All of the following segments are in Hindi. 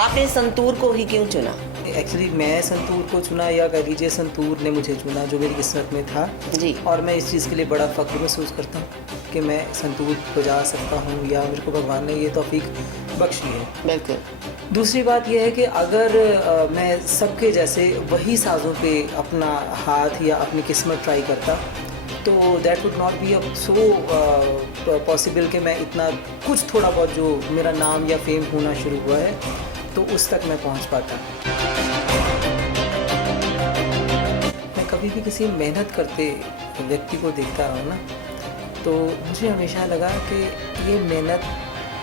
आपने संतूर को ही क्यों चुना? एक्चुअली मैं संतूर को चुना या कह लीजिए संतूर ने मुझे चुना, जो मेरी किस्मत में था। जी। और मैं इस चीज़ के लिए बड़ा फ़ख्र महसूस करता हूँ कि मैं संतूर बजा सकता हूँ या मेरे को भगवान ने ये तौफीक बख्शी है। बिल्कुल। दूसरी बात यह है कि अगर मैं सबके जैसे वही साज़ों पे अपना हाथ या अपनी किस्मत ट्राई करता तो that would not be so possible कि मैं इतना कुछ थोड़ा बहुत जो मेरा नाम या फेम होना शुरू हुआ है तो उस तक मैं पहुंच पाता। मैं कभी भी किसी मेहनत करते व्यक्ति को देखता रहा ना तो मुझे हमेशा लगा कि ये मेहनत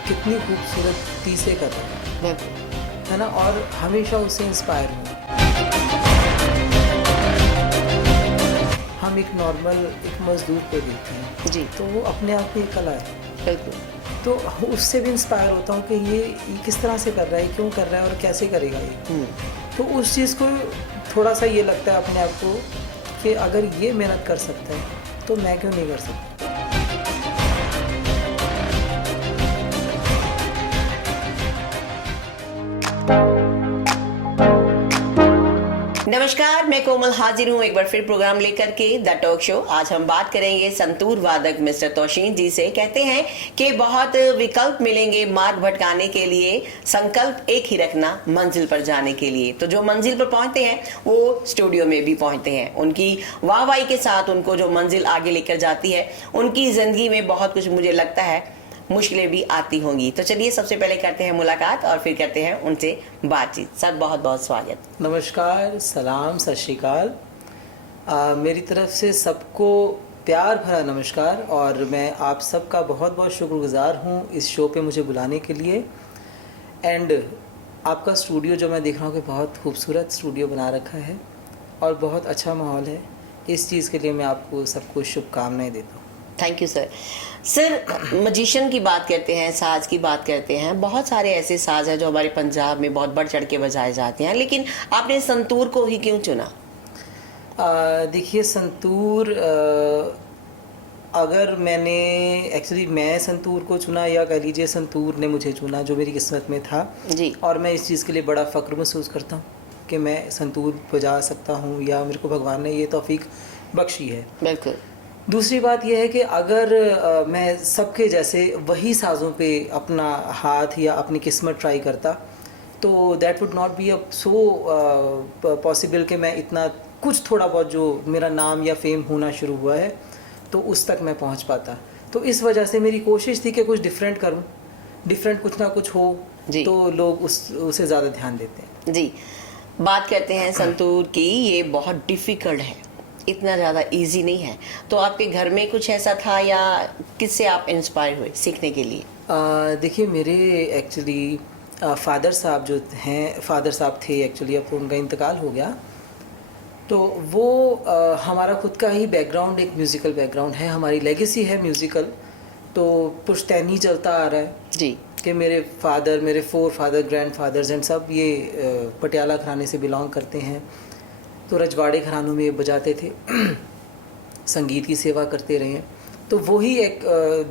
कितनी खूबसूरती से कर रहा है ना, और हमेशा उससे इंस्पायर हूँ। हम एक नॉर्मल एक मजदूर को देखते हैं जी। तो वो अपने आप में एक कला है, बिल्कुल। तो उससे भी इंस्पायर होता हूँ कि ये किस तरह से कर रहा है, क्यों कर रहा है और कैसे करेगा ये। तो उस चीज़ को थोड़ा सा ये लगता है अपने आप को कि अगर ये मेहनत कर सकता है तो मैं क्यों नहीं कर सकता। नमस्कार, मैं कोमल हाजिर हूँ एक बार फिर प्रोग्राम लेकर के द टॉक शो। आज हम बात करेंगे संतूर वादक मिस्टर तौशीन जी से। कहते हैं कि बहुत विकल्प मिलेंगे मार्ग भटकाने के लिए, संकल्प एक ही रखना मंजिल पर जाने के लिए। तो जो मंजिल पर पहुंचते हैं वो स्टूडियो में भी पहुंचते हैं। उनकी वाहवाही के साथ उनको जो मंजिल आगे लेकर जाती है, उनकी जिंदगी में बहुत कुछ मुझे लगता है मुश्किलें भी आती होंगी। तो चलिए सबसे पहले करते हैं मुलाकात और फिर करते हैं उनसे बातचीत। सर बहुत बहुत स्वागत। नमस्कार, सलाम, सत श्री अकाल। मेरी तरफ से सबको प्यार भरा नमस्कार और मैं आप सबका बहुत बहुत शुक्रगुजार हूँ इस शो पे मुझे बुलाने के लिए। एंड आपका स्टूडियो जो मैं देख रहा हूँ कि बहुत खूबसूरत स्टूडियो बना रखा है और बहुत अच्छा माहौल है। इस चीज़ के लिए मैं आपको सबको शुभकामनाएं देता हूँ। Thank you sir. Sir, magician की बात करते हैं, साज की बात करते हैं, बहुत सारे ऐसे साज हैं जो हमारे पंजाब में बहुत बढ़ चढ़ के बजाए जाते हैं, लेकिन आपने संतूर को ही क्यों चुना? देखिए संतूर, अगर मैंने एक्चुअली मैं संतूर को चुना या कह लीजिए संतूर ने मुझे चुना, जो मेरी किस्मत में था। जी। और मैं इस चीज़ के लिए बड़ा फ़ख्र महसूस करता हूँ कि मैं संतूर बजा सकता हूँ या मेरे को भगवान ने ये तौफीक बख्शी है। बिल्कुल। दूसरी बात यह है कि अगर मैं सबके जैसे वही साज़ों पे अपना हाथ या अपनी किस्मत ट्राई करता तो that would not be so possible कि मैं इतना कुछ थोड़ा बहुत जो मेरा नाम या फेम होना शुरू हुआ है तो उस तक मैं पहुंच पाता। तो इस वजह से मेरी कोशिश थी कि कुछ डिफरेंट करूं, डिफरेंट कुछ ना कुछ हो तो लोग उसे ज़्यादा ध्यान देते हैं। जी। बात करते हैं संतूर की, ये बहुत डिफ़िकल्ट है, इतना ज़्यादा इजी नहीं है। तो आपके घर में कुछ ऐसा था या किससे आप इंस्पायर हुए सीखने के लिए? देखिए मेरे एक्चुअली फादर साहब जो हैं, फादर साहब थे एक्चुअली, अब तो उनका इंतकाल हो गया। तो वो हमारा खुद का ही बैकग्राउंड एक म्यूज़िकल बैकग्राउंड है, हमारी लेगेसी है म्यूज़िकल, तो पुश्तैनी चलता आ रहा है जी कि मेरे फादर, मेरे 4 फादर, ग्रैंड फादर्स एंड सब ये पटियाला घराने से बिलोंग करते हैं। तो रजवाड़े घरानों में बजाते थे संगीत की सेवा करते रहे हैं। तो वही एक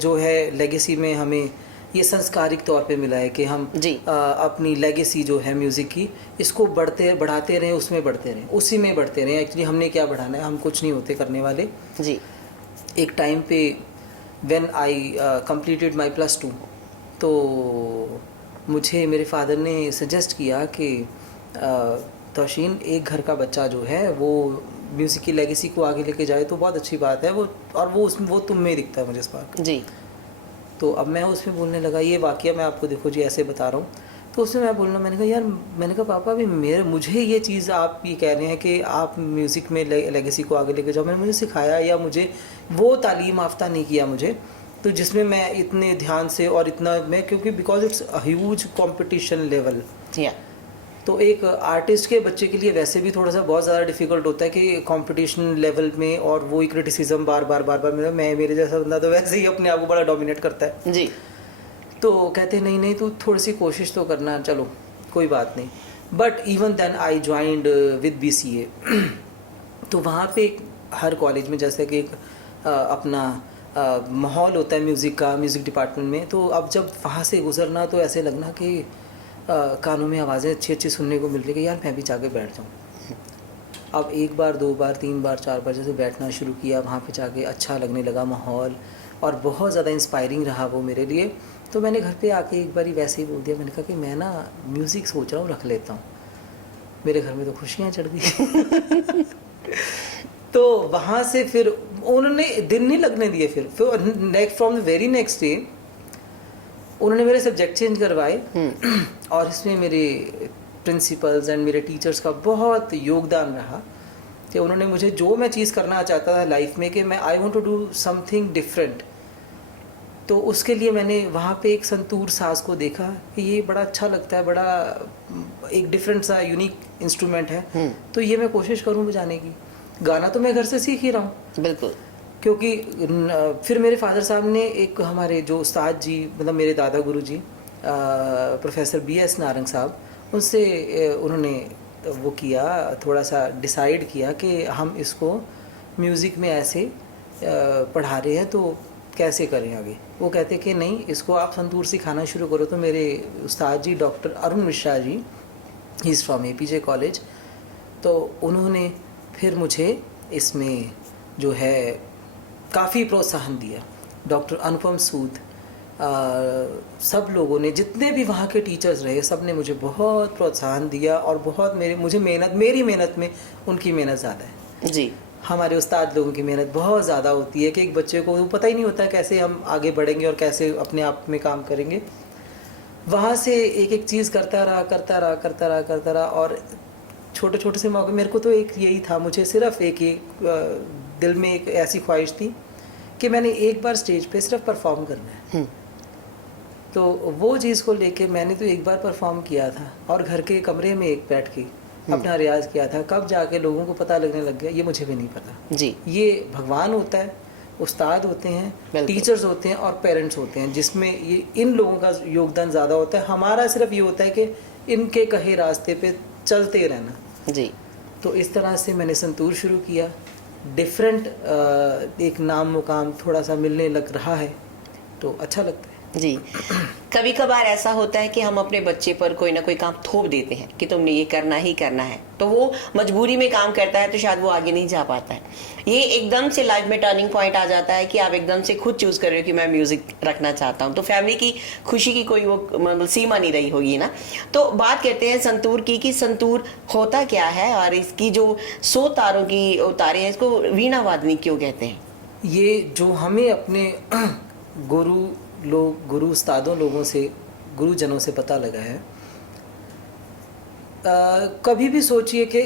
जो है लेगेसी में हमें ये संस्कारिक तौर पे मिला है कि हम अपनी लेगेसी जो है म्यूज़िक की, इसको बढ़ाते रहें, उसमें बढ़ते रहें, उसी में बढ़ते रहें। एक्चुअली हमने क्या बढ़ाना है, हम कुछ नहीं होते करने वाले। जी। एक टाइम पे व्हेन आई कंप्लीटेड माय +2 तो मुझे मेरे फादर ने सजेस्ट किया कि तौशीन, एक घर का बच्चा जो है वो म्यूज़िक की लेगेसी को आगे लेके जाए तो बहुत अच्छी बात है, वो तुम में दिखता है मुझे इस बात जी। तो अब मैं उसमें बोलने लगा, ये वाकया मैं आपको देखो जी ऐसे बता रहा हूँ। तो उसमें मैं बोलना, मैंने कहा यार, मैंने कहा पापा अभी मुझे ये चीज़ आप ये कह रहे हैं कि आप म्यूज़िक में लेगेसी को आगे लेके जाओ, मैंने मुझे सिखाया या मुझे वो तालीम याफ्ता नहीं किया मुझे, तो जिसमें मैं इतने ध्यान से और इतना मैं, क्योंकि because it's a huge competition level. तो एक आर्टिस्ट के बच्चे के लिए वैसे भी थोड़ा सा बहुत ज़्यादा डिफ़िकल्ट होता है कि कंपटीशन लेवल में, और वो ही क्रिटिसिज्म बार बार मेरे जैसा बंदा तो वैसे ही अपने आप को बड़ा डोमिनेट करता है जी। तो कहते नहीं नहीं तू थोड़ी सी कोशिश तो करना, चलो कोई बात नहीं। But even then I joined with BCA तो वहाँ पे हर कॉलेज में जैसे कि एक अपना माहौल होता है म्यूज़िक का, म्यूज़िक डिपार्टमेंट में। तो अब जब वहाँ से गुजरना तो ऐसे लगना कि कानों में आवाज़ें अच्छी अच्छी सुनने को मिल रही कि यार मैं भी जाके बैठ जाऊँ। अब एक बार, दो बार, तीन बार, चार बार जैसे बैठना शुरू किया, वहाँ पे जाके अच्छा लगने लगा माहौल, और बहुत ज़्यादा इंस्पायरिंग रहा वो मेरे लिए। तो मैंने घर पे आके एक बार वैसे ही बोल दिया, मैंने कहा कि मैं ना म्यूज़िक सोच रहा हूँ रख लेता हूँ। मेरे घर में तो खुशियाँ चढ़ गई। तो वहाँ से फिर उन्होंने दिन नहीं लगने दिए। फिर next from the very next day उन्होंने मेरे सब्जेक्ट चेंज करवाए, और इसमें मेरे प्रिंसिपल्स एंड मेरे टीचर्स का बहुत योगदान रहा कि उन्होंने मुझे जो मैं चीज़ करना चाहता था लाइफ में कि मैं I want to do something different, तो उसके लिए मैंने वहाँ पे एक संतूर साज को देखा कि ये बड़ा अच्छा लगता है, बड़ा एक डिफरेंट सा यूनिक इंस्ट्रूमेंट है, तो ये मैं कोशिश करूँ बजाने की। गाना तो मैं घर से सीख ही रहा हूँ, बिल्कुल। क्योंकि फिर मेरे फादर साहब ने एक हमारे जो उस्ताद जी, मतलब मेरे दादा गुरु जी प्रोफेसर BS नारंग साहब, उनसे उन्होंने वो किया, थोड़ा सा डिसाइड किया कि हम इसको म्यूज़िक में ऐसे पढ़ा रहे हैं तो कैसे करें आगे। वो कहते कि नहीं, इसको आप संतूर सिखाना शुरू करो। तो मेरे उस्ताद जी doctor Arun Mishra ji, he is from APJ college, तो उन्होंने फिर मुझे इसमें जो है काफ़ी प्रोत्साहन दिया। डॉक्टर अनुपम सूद, सब लोगों ने, जितने भी वहाँ के टीचर्स रहे, सब ने मुझे बहुत प्रोत्साहन दिया, और बहुत मेरी मेहनत में उनकी मेहनत ज़्यादा है जी। हमारे उस्ताद लोगों की मेहनत बहुत ज़्यादा होती है कि एक बच्चे को पता ही नहीं होता कैसे हम आगे बढ़ेंगे और कैसे अपने आप में काम करेंगे। वहाँ से एक एक चीज़ करता रहा, और छोटे छोटे से मौके, मेरे को तो एक यही था, मुझे सिर्फ एक दिल में एक ऐसी ख्वाहिश थी कि मैंने एक बार स्टेज पे सिर्फ परफॉर्म करना है। तो वो चीज़ को लेके मैंने तो एक बार परफॉर्म किया था, और घर के कमरे में एक बैठ के अपना रियाज किया था। कब जाके लोगों को पता लगने लग गया, ये मुझे भी नहीं पता जी। ये भगवान होता है, उस्ताद होते हैं, टीचर्स होते हैं, और पेरेंट्स होते हैं, जिसमें ये इन लोगों का योगदान ज़्यादा होता है। हमारा सिर्फ ये होता है कि इनके कहे रास्ते पे चलते रहना। जी। तो इस तरह से मैंने संतूर शुरू किया। डिफरेंट एक नाम मुकाम थोड़ा सा मिलने लग रहा है, तो अच्छा लगता है। जी। कभी कभार ऐसा होता है कि हम अपने बच्चे पर कोई ना कोई काम थोप देते हैं कि तुमने ये करना ही करना है, तो वो मजबूरी में काम करता है, तो शायद वो आगे नहीं जा पाता है। ये एकदम से लाइफ में टर्निंग पॉइंट आ जाता है कि आप एकदम से खुद चूज कर रहे हो कि मैं म्यूजिक रखना चाहता हूँ, तो फैमिली की खुशी की कोई वो मतलब सीमा नहीं रही होगी ना। तो बात करते हैं संतूर की कि संतूर होता क्या है, और इसकी जो 100 तारों की तारे हैं, इसको वीणा वादनी क्यों कहते हैं? ये जो हमें अपने गुरु उस्तादों लोगों से, गुरुजनों से पता लगा है, कभी भी सोचिए कि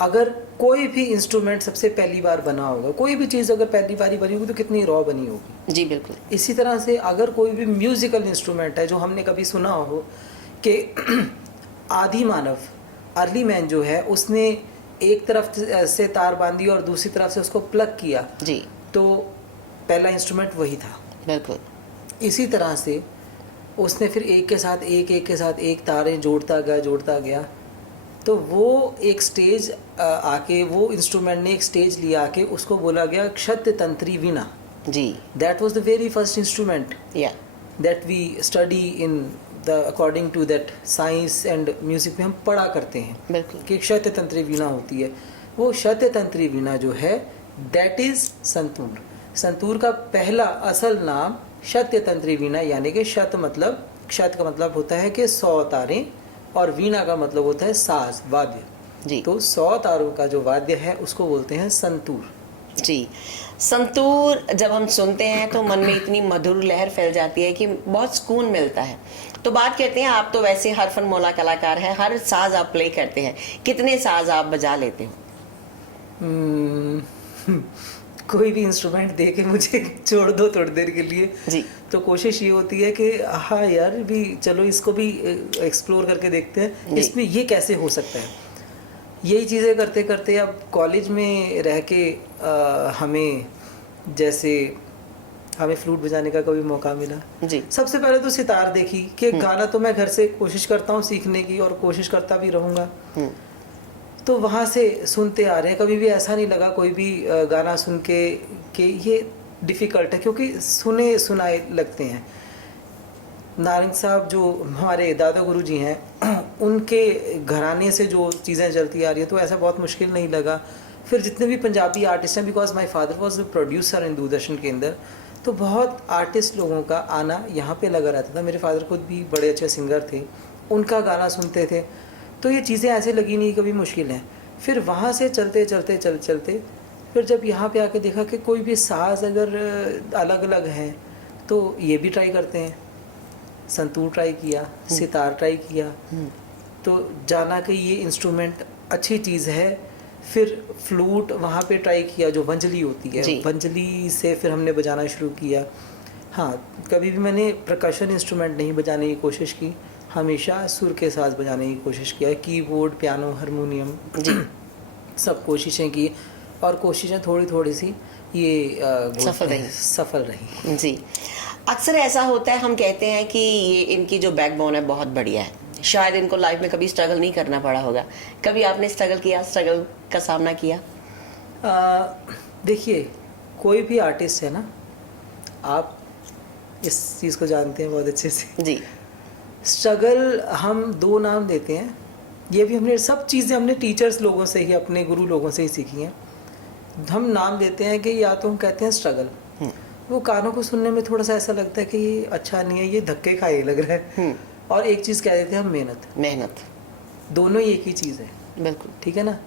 अगर कोई भी इंस्ट्रूमेंट सबसे पहली बार बना होगा, कोई भी चीज़ अगर पहली बारी बनी होगी तो कितनी रॉ बनी होगी। जी बिल्कुल। इसी तरह से अगर कोई भी म्यूजिकल इंस्ट्रूमेंट है जो हमने कभी सुना हो कि आदि मानव, अर्ली मैन जो है, उसने एक तरफ से तार बांधी और दूसरी तरफ से उसको प्लग किया, जी, तो पहला इंस्ट्रूमेंट वही था। बिल्कुल। इसी तरह से उसने फिर एक के साथ एक तारें जोड़ता गया, तो वो एक स्टेज आके, वो इंस्ट्रूमेंट ने एक स्टेज लिया आके, उसको बोला गया क्षत्य तंत्री वीणा। जी। That was the very first instrument that we study in the according to that science and music में हम पढ़ा करते हैं। बिल्कुल। कि क्षत्य तंत्री वीणा होती है। वो क्षत्य तंत्री वीणा जो है, दैट इज संतूर। संतूर का पहला असल नाम क्षत्य तंत्री वीणा, यानी कि क्षत मतलब, क्षत का मतलब होता है कि 100 तारें, और वीणा का मतलब होता है साज, वाद्य। जी। तो 100 तारों का जो वाद्य है उसको बोलते हैं संतूर। जी। संतूर जब हम सुनते हैं तो मन में इतनी मधुर लहर फैल जाती है कि बहुत सुकून मिलता है। तो बात करते हैं, आप तो वैसे हर फन मौला कलाकार हैं, हर साज आप प्ले करते हैं, कितने साज आप बजा लेते हो? कोई भी इंस्ट्रूमेंट दे के मुझे छोड़ दो थोड़ी देर के लिए, जी, तो कोशिश ये होती है कि हाँ यार, भी चलो इसको भी एक्सप्लोर करके देखते हैं, इसमें ये कैसे हो सकता है। यही चीज़ें करते करते अब कॉलेज में रह के हमें फ्लूट बजाने का कभी मौका मिला। जी। सबसे पहले तो सितार देखी कि गाना तो मैं घर से कोशिश करता हूँ सीखने की, और कोशिश करता भी रहूँगा। तो वहाँ से सुनते आ रहे हैं, कभी भी ऐसा नहीं लगा कोई भी गाना सुन के कि ये डिफ़िकल्ट है, क्योंकि सुने सुनाए लगते हैं। नारंग साहब जो हमारे दादा गुरु जी हैं उनके घराने से जो चीज़ें चलती आ रही है, तो ऐसा बहुत मुश्किल नहीं लगा। फिर जितने भी पंजाबी आर्टिस्ट हैं, because my father was the producer in Doordarshan के अंदर, तो बहुत आर्टिस्ट लोगों का आना यहाँ पे लगा रहता था। मेरे फादर खुद भी बड़े अच्छे सिंगर थे, उनका गाना सुनते थे, तो ये चीज़ें ऐसे लगी नहीं कभी मुश्किल हैं। फिर वहाँ से चलते चलते फिर जब यहाँ पे आके देखा कि कोई भी साज अगर अलग अलग है तो ये भी ट्राई करते हैं। संतूर ट्राई किया, सितार ट्राई किया, तो जाना कि ये इंस्ट्रूमेंट अच्छी चीज़ है। फिर फ्लूट वहाँ पे ट्राई किया, जो वंजली होती है, वंजली से फिर हमने बजाना शुरू किया। हाँ, कभी भी मैंने परकशन इंस्ट्रूमेंट नहीं बजाने की कोशिश की, हमेशा सुर के साथ बजाने की कोशिश किया। कीबोर्ड, पियानो, हारमोनियम सब कोशिशें की, और कोशिशें थोड़ी थोड़ी सी ये सफल रही। जी, अक्सर ऐसा होता है, हम कहते हैं कि ये इनकी जो बैकबोन है बहुत बढ़िया है, शायद इनको लाइफ में कभी स्ट्रगल नहीं करना पड़ा होगा। कभी आपने स्ट्रगल का सामना किया? देखिए, कोई भी आर्टिस्ट है ना, आप इस चीज़ को जानते हैं बहुत अच्छे से जी। स्ट्रगल हम दो नाम देते हैं, ये भी हमने सब चीज़ें हमने टीचर्स लोगों से ही, अपने गुरु लोगों से ही सीखी हैं। हम नाम देते हैं कि या तो हम कहते हैं स्ट्रगल, वो कानों को सुनने में थोड़ा सा ऐसा लगता है कि ये अच्छा नहीं है, ये धक्के खाए लग रहा है, और एक चीज़ कह देते हैं हम मेहनत। दोनों ही एक ही चीज़ है, बिल्कुल ठीक है ना।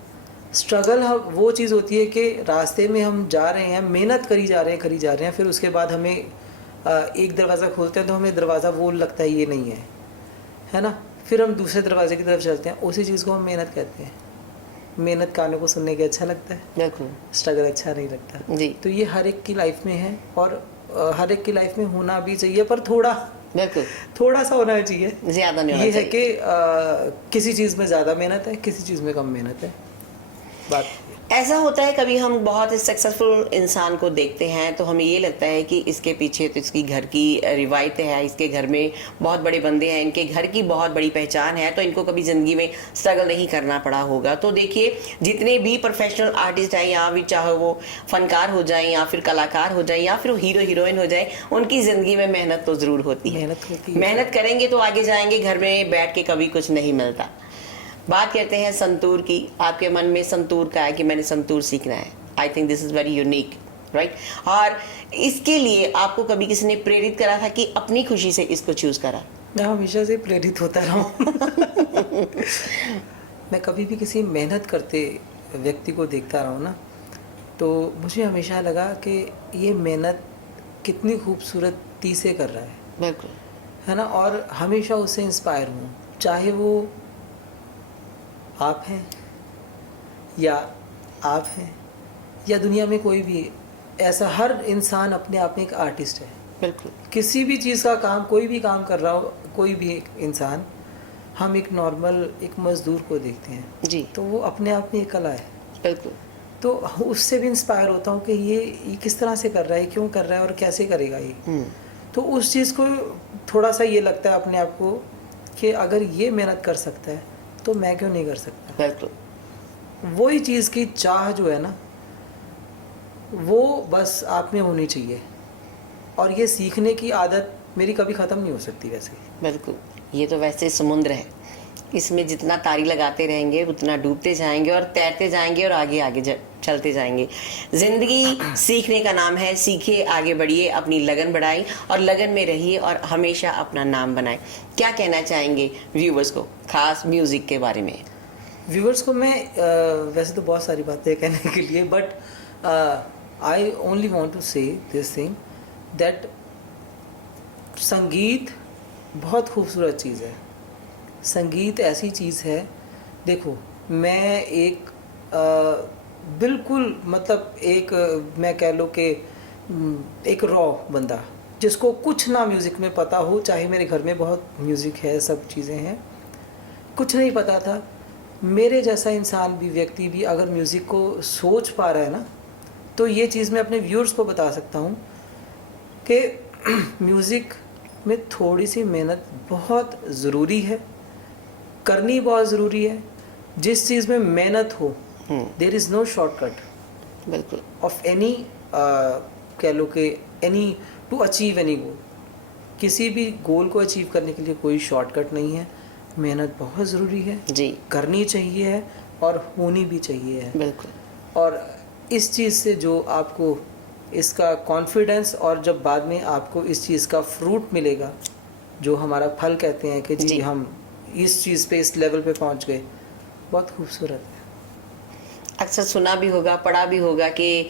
स्ट्रगल वो चीज़ होती है कि रास्ते में हम जा रहे हैं, मेहनत करी जा रहे हैं, फिर उसके बाद हमें एक दरवाज़ा खोलते हैं तो हमें दरवाज़ा वो लगता है ये नहीं है ना, फिर हम दूसरे दरवाजे की तरफ चलते हैं, उसी चीज़ को हम मेहनत कहते हैं। मेहनत कानों को सुनने के अच्छा लगता है, बिल्कुल, स्ट्रगल अच्छा नहीं लगता जी। तो ये हर एक की लाइफ में है, और हर एक की लाइफ में होना भी चाहिए, पर थोड़ा सा होना चाहिए, ज़्यादा नहीं होना चाहिए। ये है कि किसी चीज़ में ज़्यादा मेहनत है, किसी चीज़ में कम मेहनत है। बात ऐसा होता है, कभी हम बहुत सक्सेसफुल इंसान को देखते हैं तो हमें ये लगता है कि इसके पीछे तो इसकी घर की रिवायतें हैं, इसके घर में बहुत बड़े बंदे हैं, इनके घर की बहुत बड़ी पहचान है, तो इनको कभी ज़िंदगी में स्ट्रगल नहीं करना पड़ा होगा। तो देखिए, जितने भी प्रोफेशनल आर्टिस्ट हैं, या भी चाहे वो फनकार हो जाएं, या फिर कलाकार हो जाएं, या फिर हीरो हीरोइन हो जाएं, उनकी ज़िंदगी में मेहनत तो ज़रूर होती है। मेहनत करेंगे तो आगे जाएंगे, घर में बैठ के कभी कुछ नहीं मिलता। बात करते हैं संतूर की। आपके मन में संतूर का है कि मैंने संतूर सीखना है, I think this is very unique, right. और इसके लिए आपको कभी किसी ने प्रेरित करा था कि अपनी खुशी से इसको चूज करा? मैं हमेशा से प्रेरित होता रहा हूँ मैं कभी भी किसी मेहनत करते व्यक्ति को देखता रहा हूँ ना, तो मुझे हमेशा लगा कि ये मेहनत कितनी खूबसूरती से कर रहा है, बिल्कुल, है ना, और हमेशा उससे इंस्पायर हूँ। चाहे वो आप हैं या दुनिया में कोई भी ऐसा, हर इंसान अपने आप में एक आर्टिस्ट है, बिल्कुल। किसी भी चीज़ का काम, कोई भी काम कर रहा हो कोई भी एक इंसान, हम एक नॉर्मल एक मज़दूर को देखते हैं जी, तो वो अपने आप में एक कला है, बिल्कुल। तो उससे भी इंस्पायर होता हूँ कि ये किस तरह से कर रहा है, क्यों कर रहा है और कैसे करेगा ये। तो उस चीज़ को थोड़ा सा ये लगता है अपने आप को कि अगर ये मेहनत कर सकता है तो मैं क्यों नहीं कर सकता, बिल्कुल। वही चीज़ की चाह जो है ना, वो बस आप में होनी चाहिए, और ये सीखने की आदत मेरी कभी ख़त्म नहीं हो सकती वैसे। बिल्कुल, ये तो वैसे समुद्र है, इसमें जितना तारी लगाते रहेंगे उतना डूबते जाएंगे और तैरते जाएंगे और आगे आगे चलते जाएंगे। जिंदगी सीखने का नाम है, सीखिए, आगे बढ़िए, अपनी लगन बढ़ाई और लगन में रहिए और हमेशा अपना नाम बनाए। क्या कहना चाहेंगे व्यूवर्स को, खास म्यूजिक के बारे में? व्यूवर्स को मैं वैसे तो बहुत सारी बातें कहने के लिए, but I only want to say this thing that संगीत बहुत खूबसूरत चीज़ है। संगीत ऐसी चीज़ है, देखो मैं एक बिल्कुल मतलब एक मैं कह लो कि एक रॉ बंदा जिसको कुछ ना म्यूज़िक में पता हो, चाहे मेरे घर में बहुत म्यूज़िक है, सब चीज़ें हैं, कुछ नहीं पता था, मेरे जैसा इंसान भी, व्यक्ति भी अगर म्यूज़िक को सोच पा रहा है ना, तो ये चीज़ मैं अपने व्यूअर्स को बता सकता हूँ कि म्यूज़िक में थोड़ी सी मेहनत बहुत ज़रूरी है, करनी बहुत ज़रूरी है। जिस चीज़ में मेहनत हो, देयर इज़ नो शॉर्टकट, बिल्कुल, ऑफ एनी कह लो कि एनी टू अचीव एनी गोल। किसी भी गोल को अचीव करने के लिए कोई शॉर्टकट नहीं है, मेहनत बहुत ज़रूरी है जी करनी चाहिए है और होनी भी चाहिए है। बिल्कुल। और इस चीज़ से जो आपको इसका कॉन्फिडेंस और जब बाद में आपको इस चीज़ का फ्रूट मिलेगा, जो हमारा फल कहते हैं कि जी हम इस चीज़ पे इस लेवल पे पहुंच गए, बहुत खूबसूरत है। अक्सर सुना भी होगा, पढ़ा भी होगा कि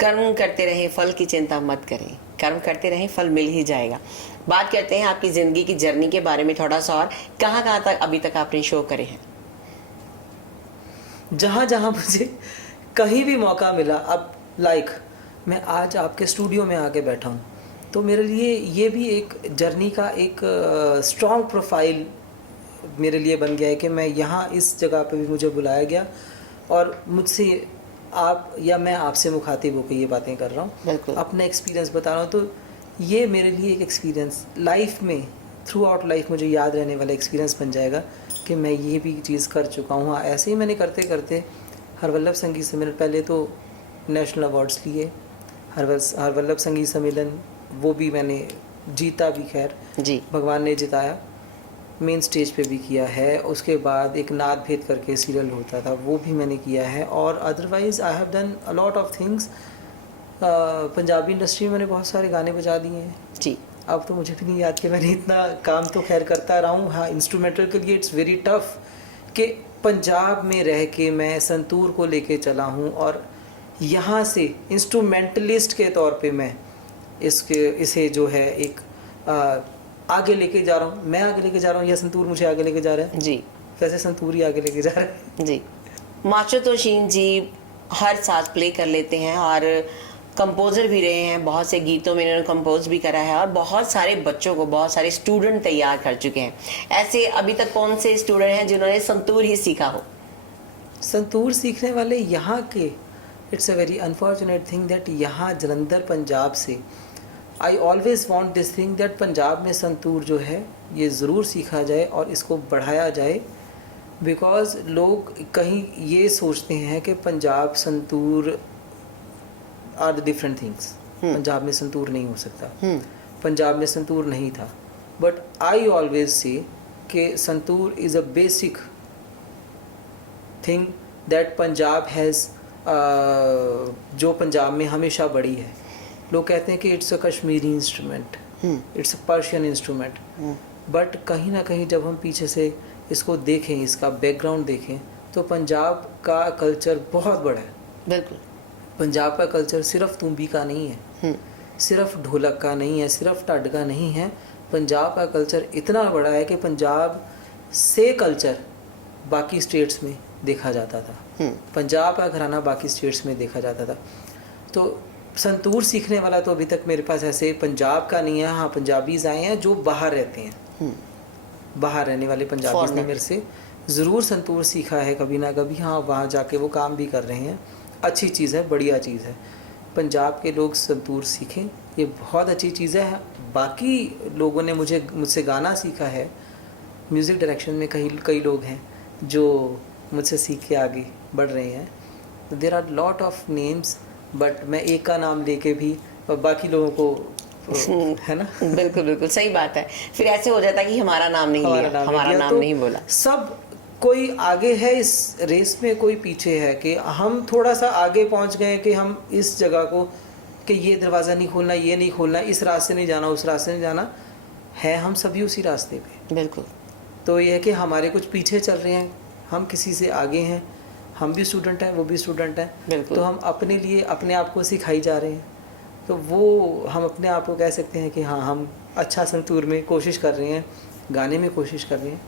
कर्म करते रहें, फल की चिंता मत करें, कर्म करते रहें, फल मिल ही जाएगा। बात करते हैं आपकी ज़िंदगी की जर्नी के बारे में थोड़ा सा, और कहाँ तक अभी तक आपने शो करे हैं? जहाँ जहाँ मुझे कहीं भी मौका मिला, अब मैं आज आपके स्टूडियो में आके बैठा हूँ, तो मेरे लिए ये भी एक जर्नी का एक स्ट्रॉन्ग प्रोफाइल मेरे लिए बन गया है कि मैं यहाँ इस जगह पे भी मुझे बुलाया गया और मुझसे आप या मैं आपसे मुखातिब होकर ये बातें कर रहा हूँ, अपना एक्सपीरियंस बता रहा हूँ। तो ये मेरे लिए एक एक्सपीरियंस लाइफ में थ्रू आउट लाइफ मुझे याद रहने वाला एक्सपीरियंस बन जाएगा कि मैं ये भी चीज़ कर चुका हूँ। हाँ, ऐसे ही मैंने करते करते हरवल्लभ संगीत सम्मेलन, पहले तो नेशनल अवार्ड्स लिए, हरवल्लभ संगीत सम्मेलन वो भी मैंने जीता भी, खैर जी भगवान ने जिताया, मेन स्टेज पे भी किया है। उसके बाद एक नाद भेद करके सीरियल होता था, वो भी मैंने किया है। और otherwise I have done a lot of things. Punjabi industry में मैंने बहुत सारे गाने बजा दिए हैं जी। अब तो मुझे भी नहीं याद कि मैंने इतना काम तो खैर करता रहा हूँ। हाँ, इंस्ट्रूमेंटल के लिए इट्स वेरी टफ कि पंजाब में रह के मैं संतूर को लेके चला हूँ और यहाँ से इंस्ट्रूमेंटलिस्ट के तौर पे मैं इसे जो है एक आगे लेके जा रहा हूँ। मैं आगे लेके जा रहा हूँ या संतूर मुझे आगे लेके जा रहा है? जी, वैसे संतूर ही आगे लेके जा रहा है। जी। मास्टर तोशीन जी हर साज प्ले कर लेते हैं और कंपोजर भी रहे हैं, बहुत से गीतों में इन्होंने कंपोज भी करा है और बहुत सारे बच्चों को, बहुत सारे स्टूडेंट तैयार कर चुके हैं। ऐसे अभी तक कौन से स्टूडेंट हैं जिन्होंने संतूर ही सीखा हो? संतूर सीखने वाले यहाँ के, it's a very unfortunate thing that यहाँ जलंधर पंजाब से, I always want this thing that Punjab में संतूर जो है ये ज़रूर सीखा जाए और इसको बढ़ाया जाए। बिकॉज लोग कहीं ये सोचते हैं कि Punjab santoor are the different things, Punjab में संतूर नहीं हो सकता, पंजाब में संतूर नहीं था। बट आई ऑलवेज से कि santoor is a basic thing that Punjab has, जो पंजाब में हमेशा बड़ी है। लोग कहते हैं कि it's a Kashmiri instrument, it's a Persian instrument, but कहीं ना कहीं जब हम पीछे से इसको देखें, इसका बैकग्राउंड देखें, तो पंजाब का कल्चर बहुत बड़ा है। बिल्कुल। पंजाब का कल्चर सिर्फ तुम्बी का नहीं है, सिर्फ ढोलक का नहीं है, सिर्फ ढड्ड का नहीं है। पंजाब का कल्चर इतना बड़ा है कि पंजाब से कल्चर बाकी स्टेट्स में देखा जाता था, पंजाब का घराना बाकी स्टेट्स में देखा जाता था। तो संतूर सीखने वाला तो अभी तक मेरे पास ऐसे पंजाब का नहीं है। हाँ, पंजाबीज आए हैं जो बाहर रहते हैं, बाहर रहने वाले पंजाबीज ने मेरे से ज़रूर संतूर सीखा है कभी ना कभी। हाँ, वहाँ जाके वो काम भी कर रहे हैं, अच्छी चीज़ है, बढ़िया चीज़ है। पंजाब के लोग संतूर सीखें, ये बहुत अच्छी चीज़ है। बाकी लोगों ने मुझसे गाना सीखा है, म्यूज़िक डायरेक्शन में कई लोग हैं जो मुझसे सीख के आगे बढ़ रहे हैं। There are lot of names, but मैं एक का नाम लेके भी बाकी लोगों को, है ना? बिल्कुल बिल्कुल सही बात है। फिर ऐसे हो जाता है कि हमारा नाम नहीं लिया, हमारा नाम तो नहीं बोला। सब कोई आगे है इस रेस में, कोई पीछे है कि हम थोड़ा सा आगे पहुंच गए कि हम इस जगह को कि ये दरवाज़ा नहीं खोलना, ये नहीं खोलना, इस रास्ते नहीं जाना, उस रास्ते नहीं जाना है। हम सभी उसी रास्ते पे। बिल्कुल। तो ये है कि हमारे कुछ पीछे चल रहे हैं, हम किसी से आगे हैं, हम भी स्टूडेंट हैं, वो भी स्टूडेंट हैं। तो हम अपने लिए अपने आप को सिखाई जा रहे हैं। तो वो हम अपने आप को कह सकते हैं कि हाँ, हम अच्छा संतूर में कोशिश कर रहे हैं, गाने में कोशिश कर रहे हैं।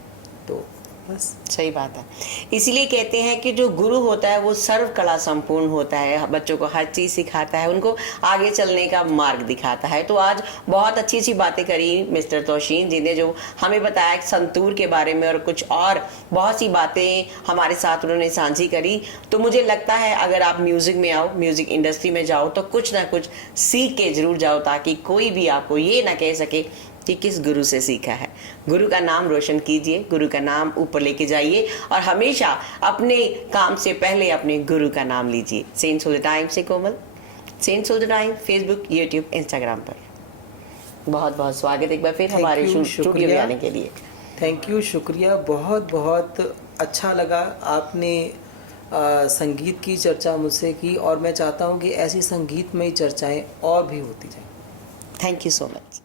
तो बस सही बात है। इसीलिए कहते हैं कि जो गुरु होता है वो सर्व कला संपूर्ण होता है, बच्चों को हर चीज़ सिखाता है, उनको आगे चलने का मार्ग दिखाता है। तो आज बहुत अच्छी अच्छी बातें करी मिस्टर तोशीन जी ने, जो हमें बताया संतूर के बारे में और कुछ और बहुत सी बातें हमारे साथ उन्होंने साझी करी। तो मुझे लगता है अगर आप म्यूज़िक में आओ, म्यूज़िक इंडस्ट्री में जाओ, तो कुछ ना कुछ सीख के जरूर जाओ, ताकि कोई भी आपको ये ना कह सके कि किस गुरु से सीखा है। गुरु का नाम रोशन कीजिए, गुरु का नाम ऊपर लेके जाइए और हमेशा अपने काम से पहले अपने गुरु का नाम लीजिए। सेंट्स ऑफ द टाइम से कोमल, saints of the time, Facebook, YouTube, Instagram पर। बहुत बहुत स्वागत एक बार फिर Thank हमारे you, स्टूडियो में शुक्रिया। आने के लिए। थैंक यू, शुक्रिया, बहुत बहुत अच्छा लगा आपने संगीत की चर्चा मुझसे की, और मैं चाहता हूँ कि ऐसी संगीतमय चर्चाएं और भी होती जाएं। Thank you so much.